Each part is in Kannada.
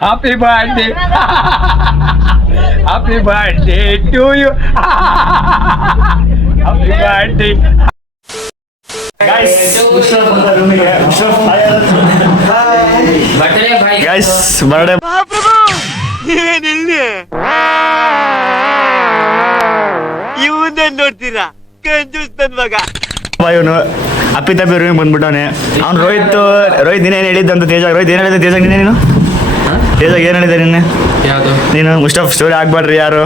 Happy birthday. Happy birthday to you. Happy birthday. Guys, guys, birthday. ಇವನ್ನೇನ್ ನೋಡ್ತೀರಾ ಕಂಜೂಸ್ ನನ್ ಮಗ. ಇವನು ಅಪ್ಪಿ ತಪ್ಪಿ ರೂಮಿಗೆ ಬಂದ್ಬಿಟ್ಟವನೆ. ಅವ್ನು ರೋಹಿತ್ ನೀನೇನು ಹೇಳಿದ್ದಂತ ತೇಜಾಗ್. ರೋಹಿತ್ ಏನು ಹೇಳಿದ್ದೆ ತೇಜಾಗ್? ನೀನೇನು ತೇಜಾಗ್ ಏನು ಹೇಳಿದ್ದೆ ನಿನ್ನೆ? ನೀನು ಮುಸ್ಟಫ್ ಸ್ಟೋರಿ ಆಗ್ಬಾರ್ರಿ ಯಾರು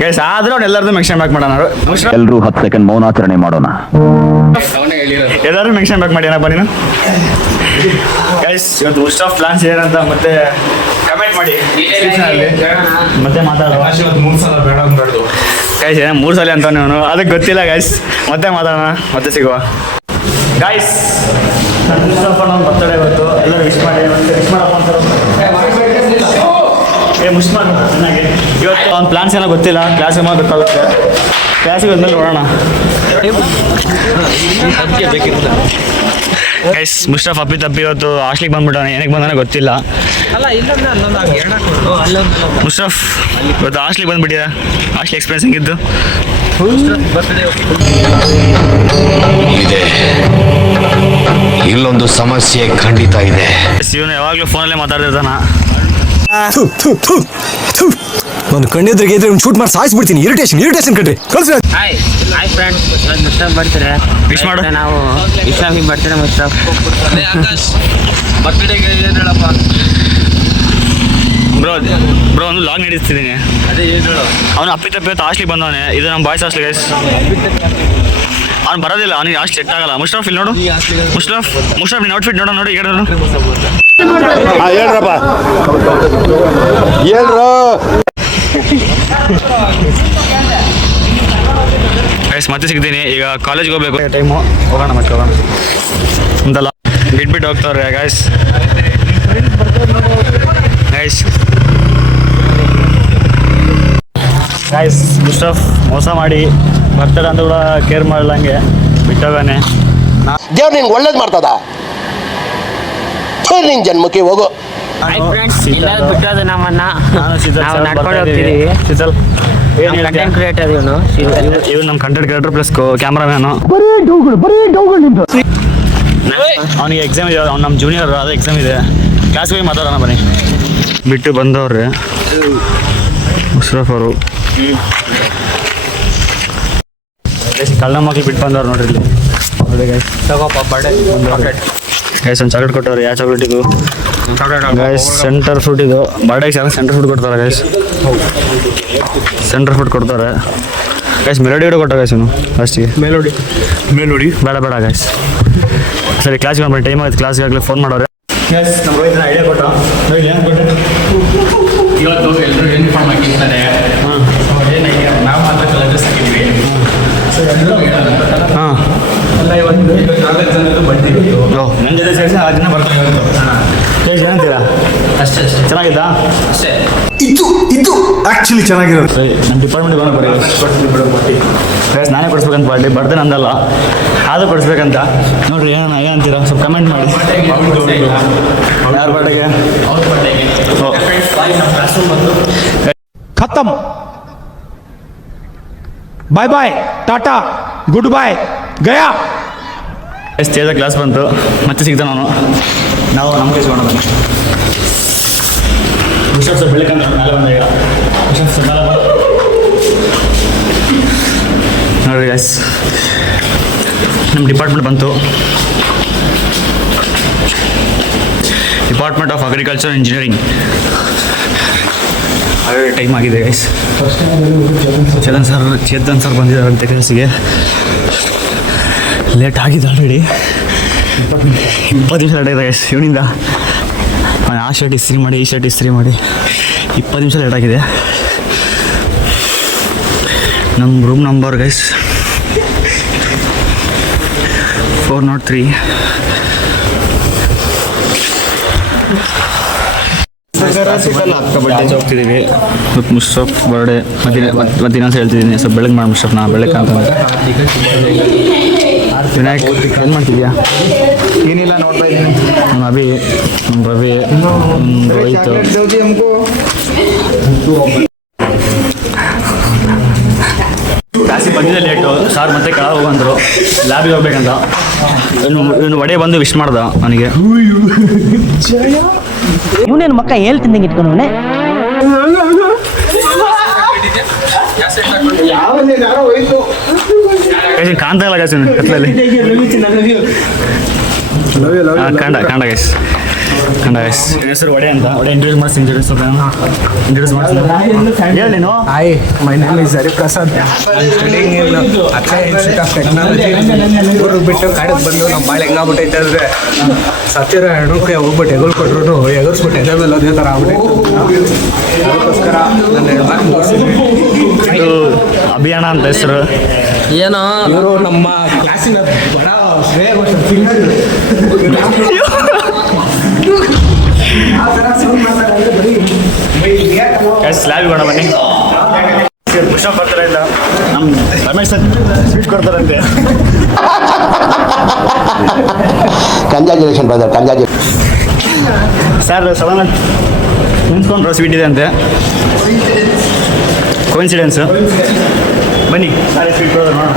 ಗೈಸ್. ಆದ್ರೂ ಅವ್ನು ಎಲ್ಲರದು ಮೆನ್ಷನ್ ಬ್ಯಾಕ್ ಮಾಡೋಣ. ಎಲ್ಲರೂ 10 ಸೆಕೆಂಡ್ ಮೌನಾಚರಣೆ ಮಾಡೋಣ. ಎಲ್ಲರೂ ಮೆನ್ಷನ್ ಬ್ಯಾಕ್ ಮಾಡಿ ಏನಪ್ಪ ನೀನು. ಗೈಸ್ ಇವತ್ತು ಮುಸ್ಟಫ್ ಪ್ಲಾನ್ಸ್ ಏನಂತ ಮತ್ತೆ ಕಮೆಂಟ್ ಮಾಡಿ ಮತ್ತೆ ಮಾತಾಡೋಣ. ಗೈಸ್ ಏನೋ 3 ಸಲ ಅಂತ ಅವನು, ಅದಕ್ಕೆ ಗೊತ್ತಿಲ್ಲ ಗೈಸ್. ಮತ್ತೆ ಮಾತಾಡೋಣ, ಮತ್ತೆ ಸಿಗುವ ಗೈಸ್. ಮುಸ್ಟಫ್ ಅವ್ನು ಬರ್ತಡೇ ಇವತ್ತು, ಎಲ್ಲರೂ ವಿಶ್ ಮಾಡಿ. ವಿಶ್ ಮಾಡಪ್ಪ ಅಂತಾರೆ. ಮುಶ್ ಮಾಡ ಚೆನ್ನಾಗಿ. ಇವತ್ತು ಅವ್ನ ಪ್ಲಾನ್ಸ್ ಏನೋ ಗೊತ್ತಿಲ್ಲ, ಕ್ಲಾಸಿಗೆ ಮಾಡಿ ಗೊತ್ತಾಗುತ್ತೆ. ಕ್ಲಾಸಿಗೆ ಬಂದ್ಮೇಲೆ ನೋಡೋಣ. ಗೈಸ್ ಮುಸ್ಟಫ್ ಅಪ್ಪಿ ತಪ್ಪಿ ಇವತ್ತು ಹಾಸ್ಟ್ಲಿಗೆ ಬಂದ್ಬಿಟ್ಟಾನೆ. ಏನಕ್ಕೆ ಬಂದಾನೆ ಗೊತ್ತಿಲ್ಲ. ಮುಸ್ಟಫ್ ಇವತ್ತು ಹಾಸ್ಟ್ಲಿಗೆ ಬಂದ್ಬಿಟ್ಟಿದೆ. ಹಾಸ್ಟ್ಲಿ ಎಕ್ಸ್ಪೀರಿಯನ್ಸ್ ಹೆಂಗಿದ್ದು? ಇಲ್ಲೊಂದು ಸಮಸ್ಯೆ ಖಂಡಿತ ಇದೆ. ಇವನು ಯಾವಾಗಲೂ ಫೋನಲ್ಲೇ ಮಾತಾಡ್ತಿರ್ತಾನ. ನಾನು ಕಣ್ಣೆದ್ರಿಗೆ ಇದ್ರೆ ಶೂಟ್ ಮಾಡಿ ಸಾಯಿಸ್ಬಿಡ್ತೀನಿ. ಇರಿಟೇಷನ್ ಕಣ್ರಿ. ಹಾಯ್ ಫ್ರೆಂಡ್ಸ್, ಮುಸ್ಟಫ್ ಬರ್ತಾರೆ. ವಿಶ್ ಮಾಡು. ನಾವು ಇಶಾಫಿಗೆ ಬರ್ತಾರೆ. ಮುಸ್ಟಫ್ ಬರ್ತ್ಡೇಗೆ ಏನು ಹೇಳಪ್ಪ ಬ್ರೋ ಒಂದು ಲಾಗ್ ನಡೆಸ್ತಿದ್ದೀನಿ. ಅದೇ ಏನು ಹೇಳು. ಅವನು ಅಪ್ಪಿ ತಪ್ಪಿ ಇವತ್ತು ಹಾಸ್ಟ್ಲಿಗೆ ಬಂದವನೆ. ಇದು ನಮ್ಮ ಬಾಯ್ಸ್ ಹಾಸ್ಟ್ಲಿ ಗೈಸ್. ಅವ್ನು ಬರೋದಿಲ್ಲ, ಅವನಿಗೆ ಹಾಸ್ಟ್ ಸೆಟ್ ಆಗಲ್ಲ. ಮುಸ್ಟಫ್ ಇಲ್ಲಿ ನೋಡು. ಮುಸ್ಟಫ್ ನಿನ್ನ ಔಟ್ಫಿಟ್ ನೋಡು. ನೋಡಿ ಈಗ ನೋಡು. ಹೇಳ್ರಪ್ಪ ಹೇಳ್ರು. ಗೈಸ್ ಮತ್ತೆ ಸಿಗ್ತೀನಿ. ಈಗ ಕಾಲೇಜ್ಗೆ ಹೋಗ್ಬೇಕು. ಟೈಮು ಹೋಗೋಣ, ಮತ್ತೆ ಹೋಗೋಣ ಅಂತಲ್ಲ ಬಿಟ್ಬಿಟ್ಟು ಹೋಗ್ತಾವ್ರೆ ಗೈಸ್. ಗೈಸ್ ಮುಸ್ಟಫ್ ಮೋಸ ಮಾಡಿ ಬರ್ತಡೆ ಅಂತ ಕೂಡ ಕೇರ್ ಮಾಡಲಂಗೆ ಬಿಟ್ಟೋಗಾನೆ. ದೇವ್ರು ನಿಂಗೆ ಒಳ್ಳೇದು ಮಾಡ್ತದ. ನಿನ್ ಜನ್ಮಕ್ಕೆ ಹೋಗು. ಹಾಯ್ ಫ್ರೆಂಡ್ಸ್, ಎಲ್ಲರೂ ಬಿಟ್ಟೋದು ನಮ್ಮನ್ನ. ನಾವು ನಡ್ಕೊಂಡು ಹೋಗ್ತೀವಿ. ಕಂಟೆಂಟ್ ಕ್ರಿಯೇಟರ್ ಇವನು ನಮ್ಮ ಕಂಟೆಂಟ್ ಕ್ರಿಯೇಟರ್ ಪ್ಲಸ್ ಕ್ಯಾಮ್ರಾಮ್ಯಾನು. ಅವನಿಗೆ ಎಕ್ಸಾಮ್ ಇದೆ. ಅವ್ನು ನಮ್ಮ ಜೂನಿಯರ್, ಅದು ಎಕ್ಸಾಮ್ ಇದೆ. ಕ್ಲಾಸ್ಗೆ ಹೋಗಿ ಮಾತಾಡೋಣ ಬನ್ನಿ. ಬಿಟ್ಟು ಬಂದವ್ರೆ ಮುಸ್ರಫ್ ಅವರು. ಕಳ್ಳ ಮಕ್ಳು ಬಿಟ್ಟು ಬಂದವ್ರು ನೋಡ್ರಿ ಇಲ್ಲಿ. ನೋಡಿ ಗೈಸ್ ತಗೋಪ್ಪ ಬರ್ಡೇ ಗೈಸ್ ಒಂದು ಚಾಕ್ಲೇಟ್ ಕೊಟ್ಟವ್ರೆ. ಯಾವ ಚಾಕ್ಲೇಟ್ ಇದು? ಗೈಸ್ ಸೆಂಟರ್ ಫ್ರೂಟ್ ಇದು. ಬರ್ಡೇಗೆ ಚೆನ್ನಾಗಿ ಸೆಂಟರ್ ಫ್ರೂಟ್ ಕೊಡ್ತಾರೆ ಗೈಸ್. ಸೆಂಟರ್ ಫ್ರೂಟ್ ಕೊಡ್ತಾರೆ ಗೈಸ್. ಮೆಲೋಡಿ ಕೂಡ ಕೊಟ್ಟ ಗೈಸ್. ಇವನು ಲಾಸ್ಟಿಗೆ ಮೆಲೋಡಿ ಬೇಡ ಗೈಸ್. ಸರಿ ಕ್ಲಾಸ್ಗೆ ಬಂದ್ಬಿಟ್ಟು ಟೈಮ್ ಆಯ್ತು. ಕ್ಲಾಸ್ಗೆ ಆಗಲಿ ಫೋನ್ ಮಾಡೋರೆ ಗೈಸ್. ನಮ್ಮ ರೋಹಿತ್ ಐಡಿಯಾ ಕೊಟ್ಟ. ಏನು ಕೊಟ್ಟೆ? ಇವತ್ತು ಎಲ್ಲರೂ ಯೂನಿಫಾರ್ಮ್ ಹಾಕಿರ್ತಾರೆ. ನಾವು ಮಾತ್ರ ಕಲರ್ಸ್ ಹಾಕಿದ್ವಿ. ಹಾಂ ಎಲ್ಲ ಇವತ್ತು 4 ಜನದ್ದು ಬರ್ತೀವಿ. ನನ್ನ ಜೊತೆ ಸೇರಿಸಿ 6 ಜನ ಬರ್ತಾರೆ. ಏನಂತೀರಾ? ಅಷ್ಟೇ ಚೆನ್ನಾಗಿದ್ದಾ? ಅಷ್ಟೇ. ಇದು ಆಕ್ಚುಲಿ ಚೆನ್ನಾಗಿರೋದು. ಸರಿ ನಮ್ಮ ಡಿಪಾರ್ಟ್ಮೆಂಟ್ ಬರೋಣ ಬರೀ. ಗೈಸ್ ನಾನೇ ಕೊಡಿಸ್ಬೇಕಂತ ಪಾರ್ಟಿ ಬರ್ತೆ ನಂದಲ್ಲ, ಆದರೂ ಕೊಡಿಸ್ಬೇಕಂತ. ನೋಡ್ರಿ ಏನಂತೀರಾ ಸ್ವಲ್ಪ ಕಮೆಂಟ್ ಮಾಡಿ. ಯಾರ ಬರ್ಡೇಗೆ? ಅವ್ರ ಬರ್ಡೇಗೆ. खत्म. बाय बाय, टाटा, गुड बाय, गया. ಸ್ಟೇಜ ಕ್ಲಾಸ್ ಬಂತು. ಮತ್ತೆ ಸಿಗ್ತಾನೆ ಅವನು. ನಾವು ನಮ್ಮ ಕೈಸ್ಕೋಣ ಬನ್ನಿ. ಮುಸ್ಟಫ್ ಸರ್ ಬೆಳಕಂತ ಮೇಲೆ ಬಂದ. ಈಗ ಮುಸ್ಟಫ್ ಸರ್ ಮೇಲೆ ನೋಡ್ರಿ ಗೈಸ್ ನಮ್ಮ ಡಿಪಾರ್ಟ್ಮೆಂಟ್ ಬಂತು. Department of agriculture engineering. ಅದೇ ಟೈಮ್ ಆಗಿದೆ ಗೈಸ್. ಚೇತನ್ ಸರ್ ಬಂದಿದ್ದಾರಂತೆ ಕೆಲಸಿಗೆ. ಲೇಟ್ ಆಗಿದೆ ಆಲ್ರೆಡಿ. 20 ನಿಮಿಷ ಲೇಟ್ ಆಗಿದೆ ಗೈಸ್. ಇವನಿಂದ ಆ ಶರ್ಟ್ ಇಸ್ತ್ರಿ ಮಾಡಿ, ಈ ಶರ್ಟ್ ಇಸ್ತ್ರಿ ಮಾಡಿ 20 ನಿಮಿಷ ಲೇಟ್ ಆಗಿದೆ. ನಮ್ಮ ರೂಮ್ ನಂಬರ್ ಗೈಸ್ 403. ಬರ್ಡೇ ಹೋಗ್ತಿದ್ದೀವಿ. ಮುಸ್ಟಫ್ ಬರ್ಡೇ ಮತ್ತೆ ಇನ್ನೊಂದು ಹೇಳ್ತಿದ್ದೀನಿ. ಸ್ವಲ್ಪ ಬೆಳಗ್ಗೆ ಮಾಡಿ ಮುಸ್ಟಫ್ ನಾ ಬೆಳಗ್ಗೆ ಅಂತ ವಿನಾಯಕ್ ಏನು ಮಾಡ್ತಿದ್ಯಾ? ಏನಿಲ್ಲ ನೋಡ್ತಾ ಇದ್ದೀನಿ. ನಮ್ಮ ಅಭಿ, ನಮ್ಮ ರವಿ, ರೋಹಿತ್. ಕ್ಲಾಸಿಗೆ ಬಂದಿದ್ದೆ ಲೇಟು. ಸಾರ್ ಮತ್ತೆ ಕೆಳಗೆ ಹೋಗಂದ್ರು, ಲ್ಯಾಬಿಗೆ ಹೋಗ್ಬೇಕಂತ. ಇವನು ಒಡೆ ಬಂದು ವಿಶ್ ಮಾಡ್ದ ನನಗೆ. ಇವನೇನು ಮಕ್ಕ ಹೇಳ್ತಿದ್ದಂಗೆ ಇಟ್ಕೊಂಡವನೇ. ಕಾಣ್ತಾ ಇಲ್ಲ ಗೈಸ್ ಕತ್ಲಲ್ಲಿ. ಕಾಂಡ ಗೈಸ್ ಹೆಸರು ಒಡೆ ಅಂತ. ಒಡೆ ಇಂಟ್ರೊಡ್ಯೂಸ್ ಮಾಡ್ತೀನಿ. ಇಂಟ್ರೊಡ್ಯೂಸ್ ಮಾಡ್ತೀನಿ. ಹೇಳಿ ನೀನು. Hi, my name is Hariprasad. I'm studying in Akshay Institute of Technology. ಊರು ಬಿಟ್ಟು ಕಾಡಿಗೆ ಬಂದು ನಮ್ಮ ಬಾಳೆ ಹೆಂಗಾಗ್ಬಿಟ್ಟೈತೆ ಅಂದರೆ ಸತ್ತಿರೋ ಹೆಣ್ಣಕ್ಕೆ ಹೋಗ್ಬಿಟ್ಟು ಎಗಲ್ ಕೊಟ್ರು ಎಗರ್ಸ್ಬಿಟ್ಟು ಎದೆ ಮೇಲೆ ಅದೇ ಥರ ಆಗ್ಬಿಟ್ಟೈತೆ. ಅದಕ್ಕೋಸ್ಕರ ನನ್ನ ಎರಡು ಮಾತು ಮುಗಿಸ್ತೀನಿ. ಇದು ಅಭಿಯಾನ ಅಂತ ಹೆಸರು. ಏನೋ ಇವರು ನಮ್ಮ ಕ್ಲಾಸಿನ ಬಡ ಶ್ರೇಯ ಘೋಷಲ್ ಸಿಂಗರ್. ಆ ಥರ ಸೌಂಡ್ ಮಾತಾಡೋದು ಬರೀ ಲ್ಯಾಬ್ ಬೇಡ ಬನ್ನಿ. ಪುಷಪ್ ಬರ್ತಾರೆ ಇಲ್ಲ ನಮ್ಮ ರಮೇಶ್ ಸರ್ ಸ್ವೀಟ್ ಕೊಡ್ತಾರಂತೆ. Congratulation brother, congratulation. Sir sudden ನಿಂತ್ಕೊಂಡ್ರು ಸ್ವೀಟ್ ಇದೆ ಅಂತೆ. ಕೋಇನ್ಸಿಡೆನ್ಸು. ಬನ್ನಿ ನಾಳೆ ಸ್ವೀಟ್ ಕೊಡೋದು ನೋಡೋಣ.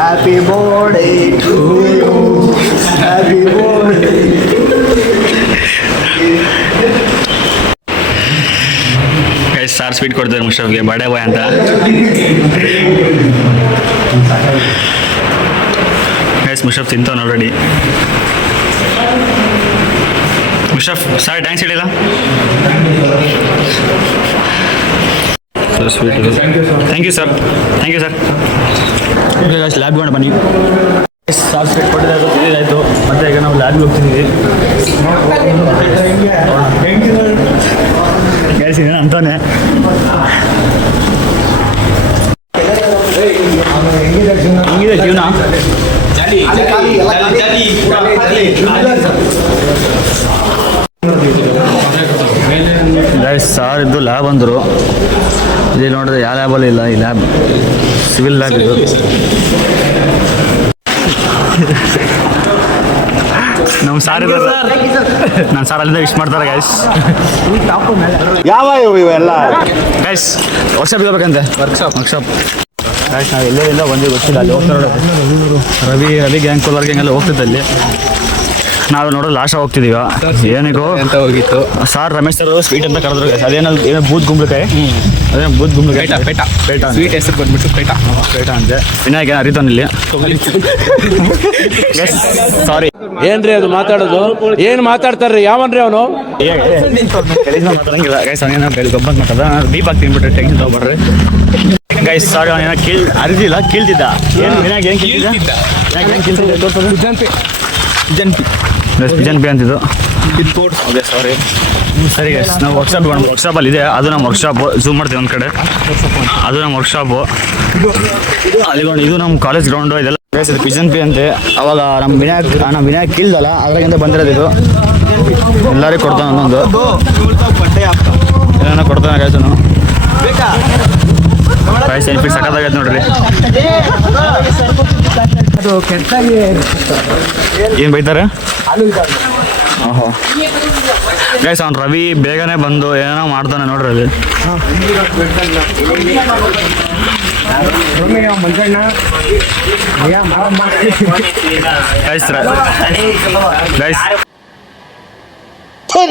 Happy birthday to you, happy birthday. Sir sweet ಕೊಡ್ತಾರೆ ಮುಷರಫ್ಗೆ, ಬರ್ಡೇ ಬಾಯ್ ಅಂತ. ಮುಷರಫ್ ತಿಂತಾನೆ ಆಲ್ರೆಡಿ. ಮುಷರಫ್ ಸರ್ ಥ್ಯಾಂಕ್ಸ್ ಹೇಳಿಲ್ಲ. Sweet thank you sir, thank you sir. Lab ಕೊಂಡು ಬನ್ನಿ. ಸಾರ್ ಸ್ವೀಟ್ ಕೊಟ್ಟಿದ್ದಾಯಿತು, ತಿಂದಿದ್ದಾಯಿತು. ಮತ್ತೆ ಈಗ ನಾವು ಲ್ಯಾಬ್ಗೆ ಹೋಗ್ತಿದ್ದೀವಿ. ಹೇಳ್ತೀನಿ ಅಂತಾನೆ. ಹೆಂಗಿದೆ ಜೀವನ? ಸಾರ್ ಇದ್ದು ಲ್ಯಾಬ್ ಅಂದರು. ಇಲ್ಲಿ ನೋಡಿದ್ರೆ ಯಾವ ಲ್ಯಾಬಲ್ಲಿ ಇಲ್ಲ. ಈ ಲ್ಯಾಬ್ ಸಿವಿಲ್ ಲ್ಯಾಬ್ ಇದು. ನಮ್ಮ ಸಾರ್ ಇದ್ದಾರೆ. ನಾನು ಸಾರ್ ಅಲ್ಲಿಂದ ವಿಶ್ ಮಾಡ್ತಾರೆ ಗೈಸ್. ಯಾವ ಇವೆಲ್ಲ ಗೈಸ್ ವರ್ಕ್ಶಾಪ್ ಇರಬೇಕಂತೆ. ವರ್ಕ್ಶಾಪ್ ಗೈಸ್ ನಾವು ಎಲ್ಲೆಲ್ಲ ಬಂದು ಗೊತ್ತಿಲ್ಲ. ಅಲ್ಲಿ ಹೋಗ್ತಾರೆ ರವಿ ಗ್ಯಾಂಗ್ ಕೋಲಾರ್ ಗ್ಯಾಂಗ್ ಎಲ್ಲ ಹೋಗ್ತಿದ್ದಲ್ಲಿ. ನಾವು ನೋಡೋದು ಲಾಸ್ಟ್ ಹೋಗ್ತಿದ್ದೀವ. ಏನಿಗೂ ಅಂತ ಹೋಗಿತ್ತು. ಸಾರ್ ರಮೇಶ್ ಸರ್ ಸ್ವೀಟ್ ಅಂತ ಕರೆದ್ರು. ಅದೇನೋ ಏನೋ ಬೂದ್ ಗುಂಬ್ಳಕಾಯಿ. ಅದೇನೋ ಬೂದ್ ಗುಂಬ್ಳಕಾಯಿ ಪೇಟ ಸ್ವೀಟ್ ಹೆಸರು ಬಂದ್ಬಿಟ್ಟು ಪೇಟ ಅಂತೆ. ವಿನಾಯಕ ಅರಿತಾನ ಇಲ್ಲಿ. ಸಾರಿ ಏನ್ರಿ ಅದು ಮಾತಾಡೋದು? ಏನ್ ಮಾತಾಡ್ತಾರ್ರಿ? ಯಾವನ್ರಿ ಅವನು? ಮಾತಾಡಂಗಿಲ್ಲ ಗೈಸ್. ಅವನೇನೋ ಗೊಬ್ಬಂತ ಮಾತಾಡ. ದೀಪ ಹಾಕ್ತಿನ್ಬಿಟ್ರೆ ಟೆನ್ಷನ್ ತಗೊಬೇಡ್ರಿ ಗೈಸ್. ಸಾರಿ ಅವನೇನೋ ಅರಿದಿಲ್ಲ, ಕೀಳ್ತಿದ್ದ. ಏನು ವಿನಾಯಕ್ ಏನು ಕೀಳ್ತಿದ್ದ? ಏನು ಕೀಳ್ತಿದ್ದ ತೋರ್ಸೋದು? ಪಿಜನ್ ಪಿ ಅಂತಿದ್ದು. Okay sorry. ಸರಿ ಗೈಸ್ ನಾವು ವರ್ಕ್ಶಾಪಲ್ಲಿ ಇದೆ. ಅದು ನಮ್ಮ ವರ್ಕ್ಶಾಪು. ಝೂಮ್ ಮಾಡ್ತೀವಿ ಒಂದು ಕಡೆ. ಅದು ನಮ್ಮ ವರ್ಕ್ಶಾಪು. ಅಲ್ಲಿಗೊಂಡು ಇದು ನಮ್ಮ ಕಾಲೇಜ್ ಗ್ರೌಂಡು. ಇದೆಲ್ಲ ಗೈಸ್ ಇದು ಪಿಜನ್ ಪಿ ಅಂತೆ. ಅವಾಗ ನಮ್ಮ ವಿನಾಯಕ್ ಕೀಳ್ದಲ್ಲ, ಅದ್ರಾಗಿಂದ ಬಂದಿರೋದು ಇದು. ಎಲ್ಲರಿಗೂ ಕೊಡ್ತಾನೆ ಒಂದೊಂದು. ಏನೇನೋ ಕೊಡ್ತಾನೆ ಗೈಸನು. ಪ್ರೈಸ್ ಬೆನಿಫಿಟ್ ಸಖತ್ತಾಗೈತೆ ನೋಡ್ರಿ. ಅದು ಕೆಟ್ಟಾಗಿ ಏನು ಬೈತಾರೆ? ಓಹೋ ಗೈಸ್ ಅವ್ನು ರವಿ ಬೇಗನೆ ಬಂದು ಏನೋ ಮಾಡ್ತಾನೆ ನೋಡ್ರಿ ಅಲ್ಲಿ.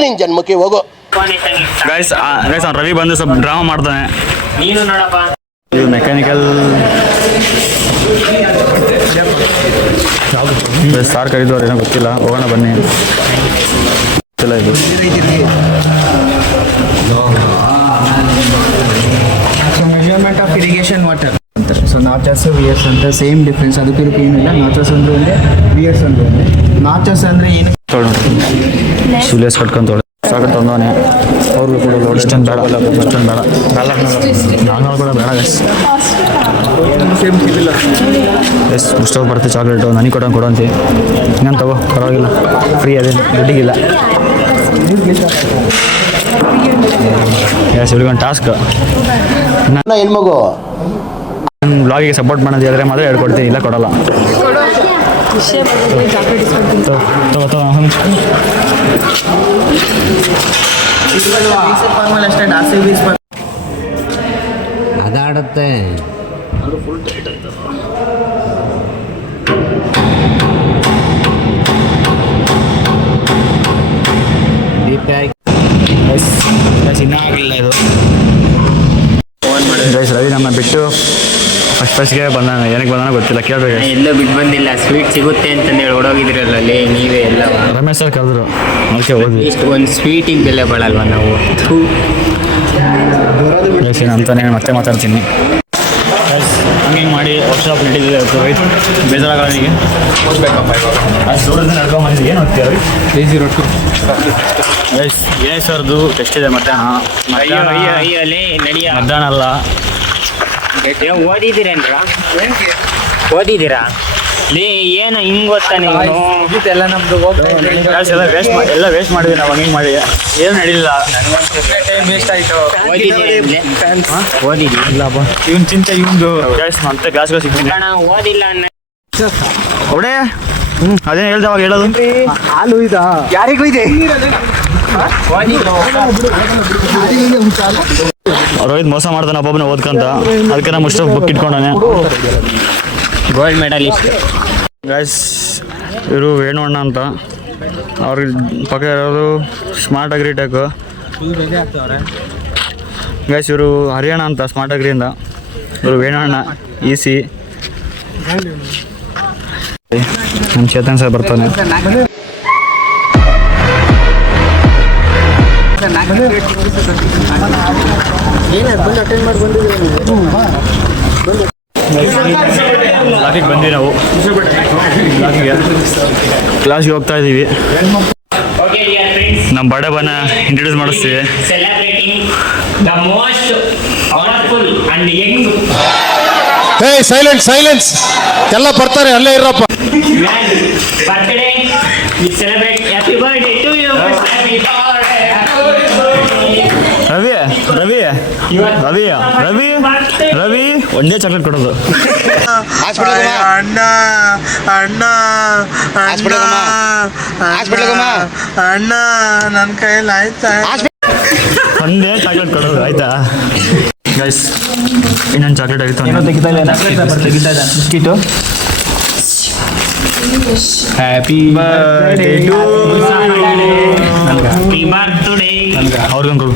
ನಿನ್ ಜನ್ಮಕ್ಕೆ ಹೋಗೋ. ಗೈಸ್ ಅವ್ನು ರವಿ ಬಂದು ಸ್ವಲ್ಪ ಡ್ರಾಮಾ ಮಾಡ್ತಾನೆ. ಇದು ಮೆಕ್ಯಾನಿಕಲ್ ಸಾರ್ ಕರೀದವ್ರು ಏನೋ ಗೊತ್ತಿಲ್ಲ. ಹೋಗೋಣ ಬನ್ನಿ. ಗೊತ್ತಿಲ್ಲ ಇದು. ಮೆಜರ್ಮೆಂಟ್ ಆಫ್ ಇರಿಗೇಷನ್ ವಾಟರ್ ಅಂತಾರೆ. ಸೊ ನಾಚಸ್ ವಿಯರ್ಸ್ ಅಂತ ಸೇಮ್ ಡಿಫ್ರೆನ್ಸ್. ಅದಕ್ಕೂ ಏನಿಲ್ಲ. ನಾಚಸ್ ಅಂದ್ರೆ ಒಂದೇ, ವಿಯರ್ಸ್ ಅಂದ್ರೆ ಒಂದೇ. ನಾಚಸ್ ಅಂದ್ರೆ ಏನು? ಸುಲಿಯಸ್ ಕಟ್ಕೊಂತೋಳೆ ಸಾಕಂತ ಒಂದವನೇ. ಅವ್ರಿಗೂ ಕೂಡ ಲೋಡ್ ಇಷ್ಟೊಂದು ಬೇಡ, ಇಷ್ಟೊಂದು ಬೇಡ. ನಾನು ಕೂಡ ಬೇಡ ಗೈಸ್. ಎಸ್ ಮುಷ್ಟೋ ಬರ್ತೀವಿ ಚಾಕ್ಲೇಟು. ನನಗೆ ಕೊಡಂತಿ ಇನ್ನೊಂದು ತಗೋ, ಪರವಾಗಿಲ್ಲ, ಫ್ರೀ ಅದೇ, ದುಡ್ಡಿಗಿಲ್ಲ. ಎಸ್ ಇವ್ರಿಗೊಂದು ಟಾಸ್ಕ್ ಹೆಣ್ಮಗು ನನ್ನ ಬ್ಲಾಗಿಗೆ ಸಪೋರ್ಟ್ ಮಾಡೋದು ಹೇಳಿದ್ರೆ ಮಾತ್ರ ಹೇಳ್ಕೊಡ್ತೀನಿ, ಇಲ್ಲ ಕೊಡಲ್ಲ. ಅದಾಡುತ್ತೆ. ಇನ್ನೂ ಆಗಲಿಲ್ಲ ಇದು. ಗೈಸ್ ರವಿ ನಮ್ಮ ಬಿಟ್ಟು ಫಸ್ಟ್ಗೆ ಬಂದಾನ, ಏನಕ್ಕೆ ಬಂದಾನ ಗೊತ್ತಿಲ್ಲ, ಕೇಳ್ಬೇಕು. ಎಲ್ಲೋ ಬಿಟ್ಟು ಬಂದಿಲ್ಲ, ಸ್ವೀಟ್ ಸಿಗುತ್ತೆ ಅಂತಂದು ಹೇಳಿ ಓಡೋಗಿದ್ರಲ್ಲ ಅಲ್ಲಿ ನೀವೇ ಎಲ್ಲ. ರಮೇಶ್ ಸರ್ ಕರೆದ್ರು, ಅದಕ್ಕೆ ಹೋದ್ವಿ. ಇಷ್ಟು ಒಂದು ಸ್ವೀಟಿಗೆ ಬೆಲೆ ಬಾಳಲ್ವ ನಾವು? ಗೈಸ್ ಅಂತಾನೆ ಮತ್ತೆ ಮಾತಾಡ್ತೀನಿ. ಗೈಸ್ ಹಂಗೆ ಮಾಡಿ ವರ್ಕ್ಶಾಪ್ ನಡೀತಿದೆ ರೋಹಿತ್, ಬೇಜಾರಾಗಲ್ಲ ನನಗೆ. ಅಷ್ಟು ದೂರದಿಂದ ನಡ್ಕೊಂಡು ಬಂದಿದ್ದು ಏನು ಹೋಗ್ತೀವಿ A02. ಗೈಸ್ ಏನೇ ಸರ್ದು ಟೆಸ್ಟ್ ಇದೆ ಮಧ್ಯಾಹ್ನ. ಮಧ್ಯಾಹ್ನ ಅಲ್ಲ, ಓದಿದ್ದೀರಾ ಲೇ? ಏನು ಹಿಂಗೆ ಗೊತ್ತಾ ನೀವು? ಎಲ್ಲ ನಮ್ದು ಎಲ್ಲ ವೇಸ್ಟ್ ಮಾಡಿದ್ವಿ ನಾವು, ಹಂಗೆ ಮಾಡಿ ಏನು ನಡೀಲಿಲ್ಲ. ಟೈಮ್ ವೇಸ್ಟ್ ಆಯಿತು. ಓದಿದ್ದೀವಿ ಇಲ್ಲಪ್ಪ, ಇವನ್ ಚಿಂತೆ ಇವಂದು. ಗೈಸ್ ಮತ್ತೆ ಕ್ಲಾಸ್ಗಳು ಸಿಗ್ತೀನಿ. ಓದಿಲ್ಲ ಅನ್ನ ಒಡೆ ಅದೇನು ಹೇಳ್ದೆ ಅವಾಗ ಹೇಳೋದು. ಹಾಲು ಇದಾ ಯಾರಿಗೂ ಇದೆ. ರೋಹಿತ್ ಮೋಸ ಮಾಡ್ತಾನೆ ಒಬ್ಬೊಬ್ಬನ ಓದ್ಕಂತ, ಅದಕ್ಕೆ ನಮ್ಮ ಮುಸ್ಟಫ್ ಬುಕ್ ಇಟ್ಕೊಂಡಾನೆ. Gold medallist. ಗೈಸ್ ಇವರು ವೇಣುವಣ್ಣ ಅಂತ, ಅವ್ರಿಗೆ ಪಕ್ಕ ಇರೋದು ಸ್ಮಾರ್ಟ್ ಅಗ್ರಿ ಟೆಕ್. ಗೈಸ್ ಇವರು ಹರಿಯಾಣ ಅಂತ ಸ್ಮಾರ್ಟ್ ಅಗ್ರಿಯಿಂದ, ಇವರು ವೇಣುವಣ್ಣ EC. ನಮ್ಮ ಚೇತನ್ ಸರ್ ಬರ್ತಾನೆ. ಕ್ಲಾಸಿಗೆ ಬಂದ್ವಿ ನಾವು, ಕ್ಲಾಸ್ಗೆ ಹೋಗ್ತಾ ಇದ್ದೀವಿ. ನಮ್ಮ ಬಡೆ ಬನ್ನ ಇಂಟ್ರೊಡ್ಯೂಸ್ ಮಾಡಿಸ್ತೀವಿ. Celebrating the most powerful and young hey silence ಎಲ್ಲ ಬರ್ತಾರೆ, ಅಲ್ಲೇ ಇರಪ್ಪ. Birthday. We celebrate happy birthday to you. Ravi Ravi Ravi Ravi Ravi ಒಂದೇ ಚಾಕ್ಲೇಟ್ ಕೊಡೋದು. ಅಣ್ಣ ಅಣ್ಣ ಅಣ್ಣ ನನ್ನ ಕೈಯಲ್ಲಿ ಆಯ್ತಾ? ಒಂದೇ ಚಾಕ್ಲೇಟ್ ಕೊಡೋದು, ಆಯ್ತಾ ಗೈಸ್? ಇನ್ನೊಂದು ಚಾಕ್ಲೇಟ್ ಆಗಿತ್ತು. Biscuit. Happy birthday to happy birthday. ಅವ್ರಿಗೊಂದು ಕೊಡು.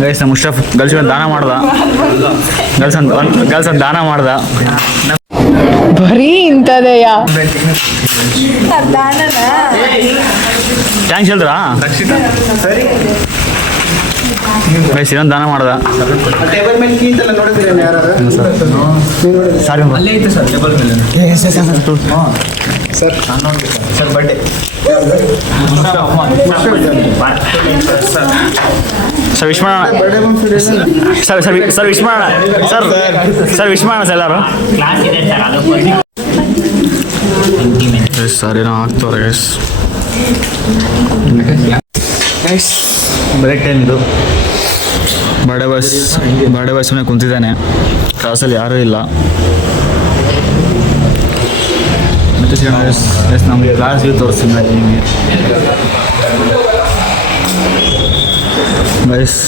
ಗೈಸ್ ನಮ್ಮ ಮುಸ್ಟಫ್ ಗರ್ಲ್ಸ್ ಒಂದು ದಾನ ಮಾಡ್ದ, ಗರ್ಲ್ಸ್ ಒಂದು ದಾನ ಮಾಡ್ದ. ಬರೀ ಇಂಥದೆಯಾ? ಥ್ಯಾಂಕ್ಸ್ ಹೇಳಿದ್ರಾ? ಗೈಸ್ ಇನ್ನೊಂದು ದಾನ ಮಾಡ್ದ. ಸರ್ ಬರ್ಡೇ ಸರ್ ವಿಶ್ ಮಾಡೋಣ ಸರ್ ವಿಶ್ ಮಾಡೋಣ ಸರ್ ವಿಶ್ ಮಾಡೋಣ ಸರ್ ಎಲ್ಲರೂ. ಕ್ಲಾಸ್ ಇದೆ ಸರ್, ಅದು ಸರ್ ಏನೋ ಆಗ್ತವ್ರೆ ಗೈಸ್. ಬ್ರೇಕ್ ಟೈಮ್ ಇದು. ಬರ್ಡೇ ಬಾಯ್ಸ್ ಸುಮ್ಮನೆ ಕುಂತಿದ್ದಾನೆ, ಕ್ಲಾಸಲ್ಲಿ ಯಾರೂ ಇಲ್ಲ. ನಮಗೆ ಕ್ಲಾಸ್ ವ್ಯೂ ತೋರಿಸ್ತೀನಿ ನಿಮಗೆ ಗೈಸ್.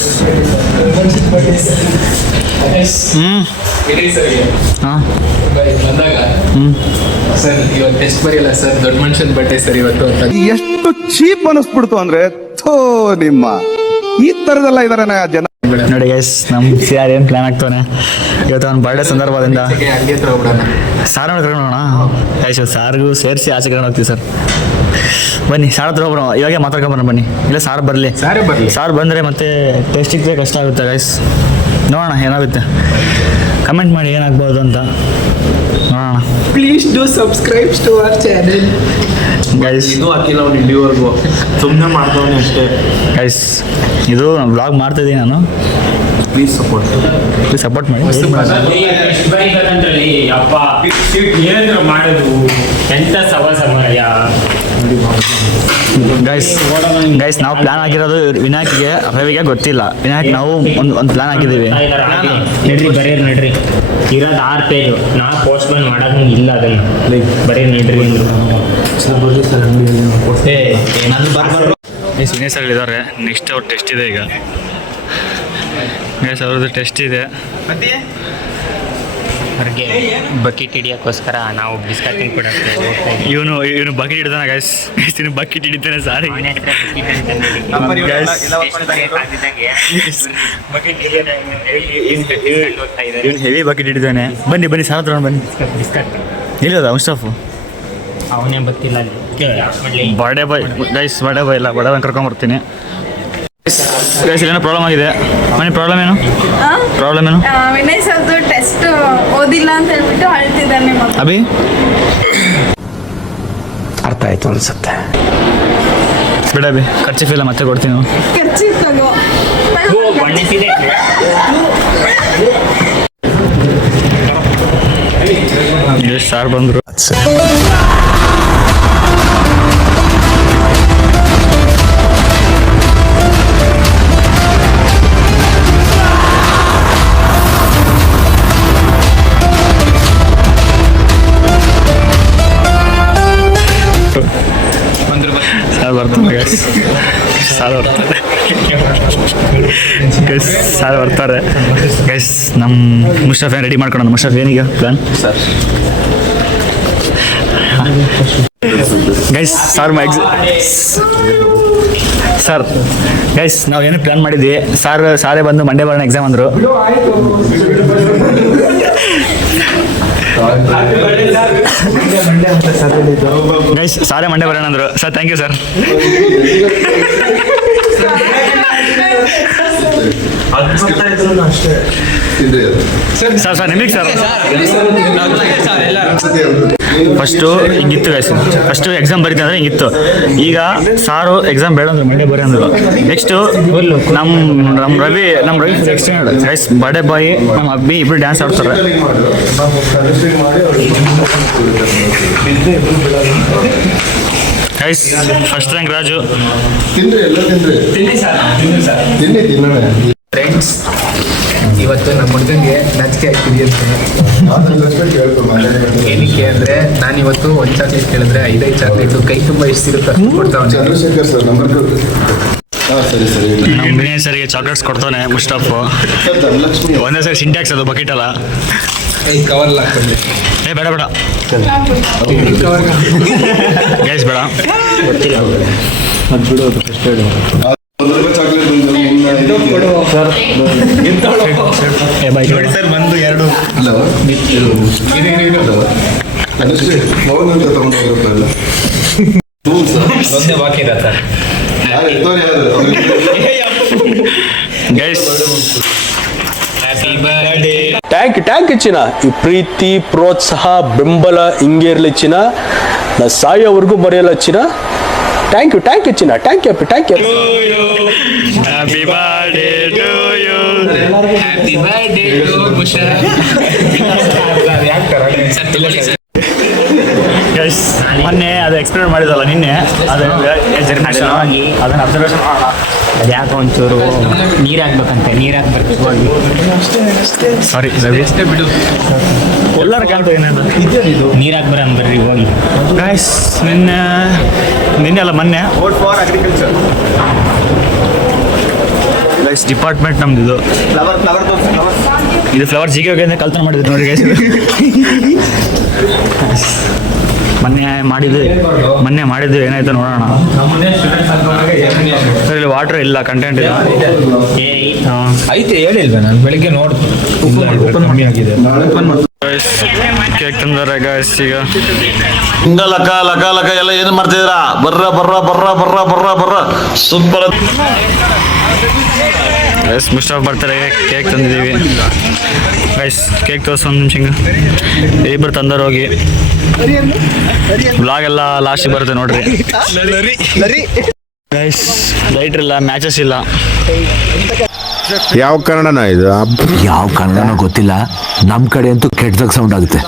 ಹಾಂ ಸರ್ ಇವತ್ತು ಟೆಸ್ಟ್ ಬರೆಯಲ್ಲ ಸರ್, ದೊಡ್ಡ ಮನುಷ್ಯನ ಬಟ್ಟೆ ಸರ್ ಇವತ್ತು ಅಂತ. ಎಷ್ಟು ಚೀಪ್ ಅನಿಸ್ಬಿಡ್ತು ಅಂದ್ರೆ, ಥೋ ನಿಮ್ಮ ಈ ತರದೆಲ್ಲ ಇದಾರೆ ಜನ. ನೋಡಿ ಗೈಸ್, ನಮ್ಮ CR ಏನು ಪ್ಲಾನ್ ಆಗ್ತಾನೆ ಇವತ್ತು ಅವ್ನ ಬರ್ಡೇ ಸಂದರ್ಭದಿಂದ. ಹಂಗೆ ಹತ್ರ ಹೋಗ್ಬಿಡೋಣ. ಸಾರ್ ಕರ್ಕೊಂಡು ಗೈಸ್, ಸಾರ್ಗೂ ಸೇರಿಸಿ ಆಚೆ ಕರ್ಕೊಂಡು ಹೋಗ್ತೀವಿ ಸರ್. ಬನ್ನಿ ಸಾರ್ ಹತ್ರ ಹೋಗ್ಬಿಡೋಣ, ಇವಾಗೆ ಮಾತಾಡ್ಕೊಂಬರೋಣ ಬನ್ನಿ. ಇಲ್ಲ ಸಾರ್ ಬರಲಿ, ಸಾರ್ ಬಂದರೆ ಮತ್ತೆ ಟೆಸ್ಟಿಗೆ ಕಷ್ಟ ಆಗುತ್ತೆ ಗೈಸ್. ನೋಡೋಣ ಏನಾಗುತ್ತೆ, ಕಮೆಂಟ್ ಮಾಡಿ ಏನಾಗ್ಬೋದು ಅಂತ ನೋಡೋಣ. Please do subscribe to our channel guys. ಇನ್ನೂ ಹಾಕಿಲ್ಲ ಅವ್ನು ಇಲ್ಲಿವರೆಗೂ, ಸುಮ್ಮನೆ ಮಾಡ್ತಾವನೆ ಅಷ್ಟೇ. ಗೈಸ್ ಇದು ವ್ಲಾಗ್ ಮಾಡ್ತಾಯಿದ್ದೀನಿ ನಾನು, ಪ್ಲೀಸ್ ಸಪೋರ್ಟ್ ಮಾಡಿ. ಬರೀಬೇಕಂದ್ರಲ್ಲಿ ಅಪ್ಪ ಏನಾದ್ರು ಮಾಡೋದು ಎಂತ ಸವಾಸ ಮಾರಯ್ಯ. ಗೈಸ್ ನಾವು ಪ್ಲಾನ್ ಆಗಿರೋದು ವಿನಾಯಕ್ಗೆ ರವಿಗೆ ಗೊತ್ತಿಲ್ಲ. ವಿನಾಯಕ್ ನಾವು ಒಂದು ಪ್ಲಾನ್ ಹಾಕಿದ್ದೀವಿ. ನಡ್ರಿ ಇರೋದು 6 ಪೇಜು. ನಾವು ಪೋಸ್ಟ್ ಬಂದ್ ಮಾಡೋದು ಇಲ್ಲ, ಅದನ್ನ ಬರೀ ನಡ್ರಿ. ವಿನಯ್ ಸರ್ ಇದ್ದಾರೆ. ನೆಕ್ಸ್ಟ್ ಅವ್ರ ಟೆಸ್ಟ್ ಇದೆ ಈಗ. ಗೈಸ್ ಅವ್ರದ್ದು ಟೆಸ್ಟ್ ಇದೆ. ಹೊರಗೆ ಬಕೆಟ್ ಹಿಡಿಯೋಕ್ಕೋಸ್ಕರ ನಾವು ಬಿಸ್ಕಟ್ ಕೂಡ ಇವನು ಬಕೆಟ್ ಹಿಡಿದಾನೆ ಗೈಸ್. ಇವನು ಬಕೆಟ್ ಹಿಡಿತಾನೆ. ಸಾರಿ ಇವನು ಹೆವಿ ಬಕೆಟ್ ಹಿಡಿದಾನೆ. ಬನ್ನಿ ಸಾಲ ತಗೊಂಡು ಬನ್ನಿ. ಬಿಸ್ಕಟ್ ಇಲ್ಲದ ಮುಸ್ತಾಫು ಅವನೇ ಗೊತ್ತಿಲ್ಲ. Birthday boy guys, birthday boy ಇಲ್ಲ, ಬರ್ಡೇ ಬಾಯ್ ಕರ್ಕೊಂಬರ್ತೀನಿ. ಗೈಸ್ ಏನೋ ಪ್ರಾಬ್ಲಮ್ ಆಗಿದೆ. ಮನೆ ಪ್ರಾಬ್ಲಮ್ ಏನು? ವಿನಯ್ ಸರ್ದು ಟೆಸ್ಟ್ ಓದಿಲ್ಲ ಅಂತ ಹೇಳ್ಬಿಟ್ಟು ಅಳ್ತಿದ್ದಾನೆ. ಅಭಿ ಅರ್ಥ ಆಯ್ತು ಅನ್ಸುತ್ತೆ. ಬಿಡ ಅಭಿ, ಖರ್ಚಿಫ್ ಇಲ್ಲ, ಮತ್ತೆ ಕೊಡ್ತೀನಿ. ಖರ್ಚು ತಗೋ. ಸಾರ್ ಬಂದರು. ಸಾರ್ ಬರ್ತಾರೆ ಗೈಸ್. ನಮ್ಮ ಮುಸ್ತಾಫ್ ರೆಡಿ ಮಾಡ್ಕೊಂಡು. ಮುಸ್ತಾಫ್ ಏನೀಗ ಪ್ಲಾನ್ ಗೈಸ್? ಸರ್ ಗೈಸ್ ನಾವು ಏನು ಪ್ಲಾನ್ ಮಾಡಿದ್ವಿ. ಸಾರೇ ಬಂದು ಮಂಡೇ ಬರೋಣ ಎಕ್ಸಾಮ್ ಅಂದರು. ಗೈಸ್ ಸಾರೇ ಮಂಡೇ ಬರೋಣ ಅಂದರು. Sir thank you sir. Sir ನಿಮಗೆ ಸರ್ ಫಸ್ಟು ಹಿಂಗಿತ್ತು ಗೈಸ್. ಫಸ್ಟು ಎಕ್ಸಾಮ್ ಬರೀತೀನಿ ಅಂದರೆ ಹಿಂಗಿತ್ತು. ಈಗ ಸಾರು ಎಕ್ಸಾಮ್ ಬೇಡ ಅಂದ್ರೆ ಮಂಡೇ ಬರೀ ಅಂದರು. ನೆಕ್ಸ್ಟು ನಮ್ಮ ರವಿ ಗೈಸ್ ಬರ್ಡೇ ಬಾಯ್ ನಮ್ಮ ಅಬ್ಬಿ ಇಬ್ಬರು ಡ್ಯಾನ್ಸ್ ಆಡ್ತಾರೆ. Guys first rank Raju. Friends, ಇವತ್ತು ನಮ್ಮ ಹುಡುಗಂಗೆ ನಾಚಿಕೆ ಆಗ್ತಿದೆಯಾ ಏನಕ್ಕೆ ಅಂದರೆ ನಾನಿವತ್ತು ಒಂದು ಚಾಕ್ಲೇಟ್ ಕೇಳಿದ್ರೆ 5 ಚಾಕ್ಲೇಟು ಕೈ ತುಂಬ ಎಷ್ಟಿರುತ್ತೆ ಕೊಡ್ತಾವೆ. ನಮ್ಮ ವಿನಯ್ ಸರಿಗೆ ಚಾಕ್ಲೇಟ್ಸ್ ಕೊಡ್ತಾನೆ ಮುಸ್ತಾಫು. ಒಂದೇ ಸರಿ ಸಿಂಟ್ಯಾಕ್ಸ್ ಅದು ಬಕೆಟ್ ಅಲ್ಲ. ಕವರ್ ಹಾಕ್ತಂದೆ. ಬೇಡ ಗೈಸ್ ಬೇಡ. ಸರ್ ಬಂದು 2 ಬಾಕಿ ಇರತ್ತ ಗೈಸ್. ಟ್ಯಾಂಕ್ ಚಿನ್ನ. ಈ ಪ್ರೀತಿ ಪ್ರೋತ್ಸಾಹ ಬೆಂಬಲ ಹಿಂಗೆ ಇರಲಿ ಚಿನ್ನ. ನಾ ಸಾಯೋವರೆಗೂ ಮರೆಯಲ್ಲ ಚಿನ್ನ. ಥ್ಯಾಂಕ್ ಯು ಚಿನ್ನ. Thank you. Happy birthday to you. Happy birthday to Musha. Guys ಮೊನ್ನೆ ಅದು ಎಕ್ಸ್ಪ್ಲೇನ್ ಮಾಡಿದಲ್ಲ ನಿನ್ನೆ, ಅದನ್ನ ಅಬ್ಸರ್ವೇಷನ್ ಅದ್ಯಾಕೆ ಒಂಚೂರು ನೀರು ಹಾಕ್ಬೇಕಂತೆ. ನೀರು ಹಾಕ್ಬೇಕು. ಸಾರಿ ಬಿಡು, ಎಲ್ಲರ ಕಾಣ್ತು ಏನೇನು ನೀರು ಹಾಕ್ಬರ ಬರ್ರಿ ಹೋಗಿ. ಗೈಸ್ ನಿನ್ನೆ ಅಲ್ಲ ಮೊನ್ನೆ vote for agriculture guys department ನಮ್ದು. ಇದು ಫ್ಲವರ್ ಜಿಗೆ ಹೋಗಿ ಕಲ್ತನ ಮಾಡಿದ್ರು ನೋಡಿ ಗೈಸ್. ಮೊನ್ನೆ ಮಾಡಿದ್ದು ಏನಾಯ್ತು ನೋಡೋಣ. ಸರ್ ಇಲ್ಲಿ ವಾಟರ್ ಇಲ್ಲ, ಕಂಟೆಂಟ್ ಇಲ್ಲ. ಐತೆ ಹೇಳಿಲ್ವ ನಾನು ಬೆಳಿಗ್ಗೆ ನೋಡ್ತೀನಿ. ಕೇಕ್ ತಂದಾರೆ ಗೈಸ್. ಈಗ ಲಕ ಎಲ್ಲ ಏನು ಮಾಡ್ತಿದ್ದೀರಾ? ಬರ್ರ ಸೂಪರ್. ಗೈಸ್ ಮುಸ್ತಾಫ್ ಬರ್ತಾರೆ, ಕೇಕ್ ತಂದಿದ್ದೀವಿ ಗೈಸ್. ಕೇಕ್ ತೋರಿಸ್ ಒಂದು ನಿಮಿಷ. ಇಬ್ಬರು ತಂದವ್ರು ಹೋಗಿ. ಬ್ಲಾಗ್ ಎಲ್ಲ ಲಾಸ್ಟಿಗೆ ಬರುತ್ತೆ ನೋಡ್ರಿ ಗೈಸ್. ಲೈಟ್ರ್ ಇಲ್ಲ, ಮ್ಯಾಚಸ್ ಇಲ್ಲ. ಯಾವ ಕನ್ನಡನ ಇದು? ಯಾವ ಕನ್ನಡನೋ ಗೊತ್ತಿಲ್ಲ, ನಮ್ಮ ಕಡೆ ಅಂತೂ ಕೆಟ್ಟದಾಗ ಸೌಂಡ್ ಆಗುತ್ತೆ.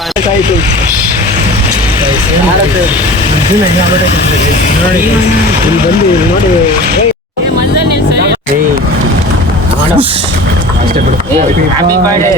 ಹ್ಯಾಪಿ ಬರ್ಡೇ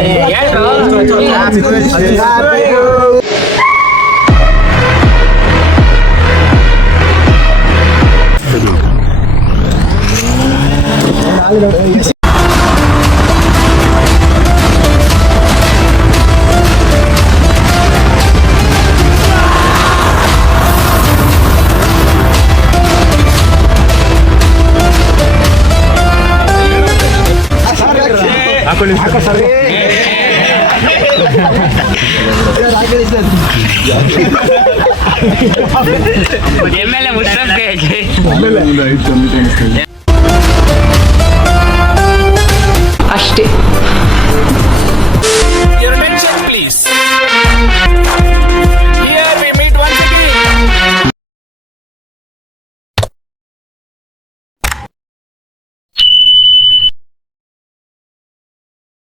MLA ಅಷ್ಟೇ.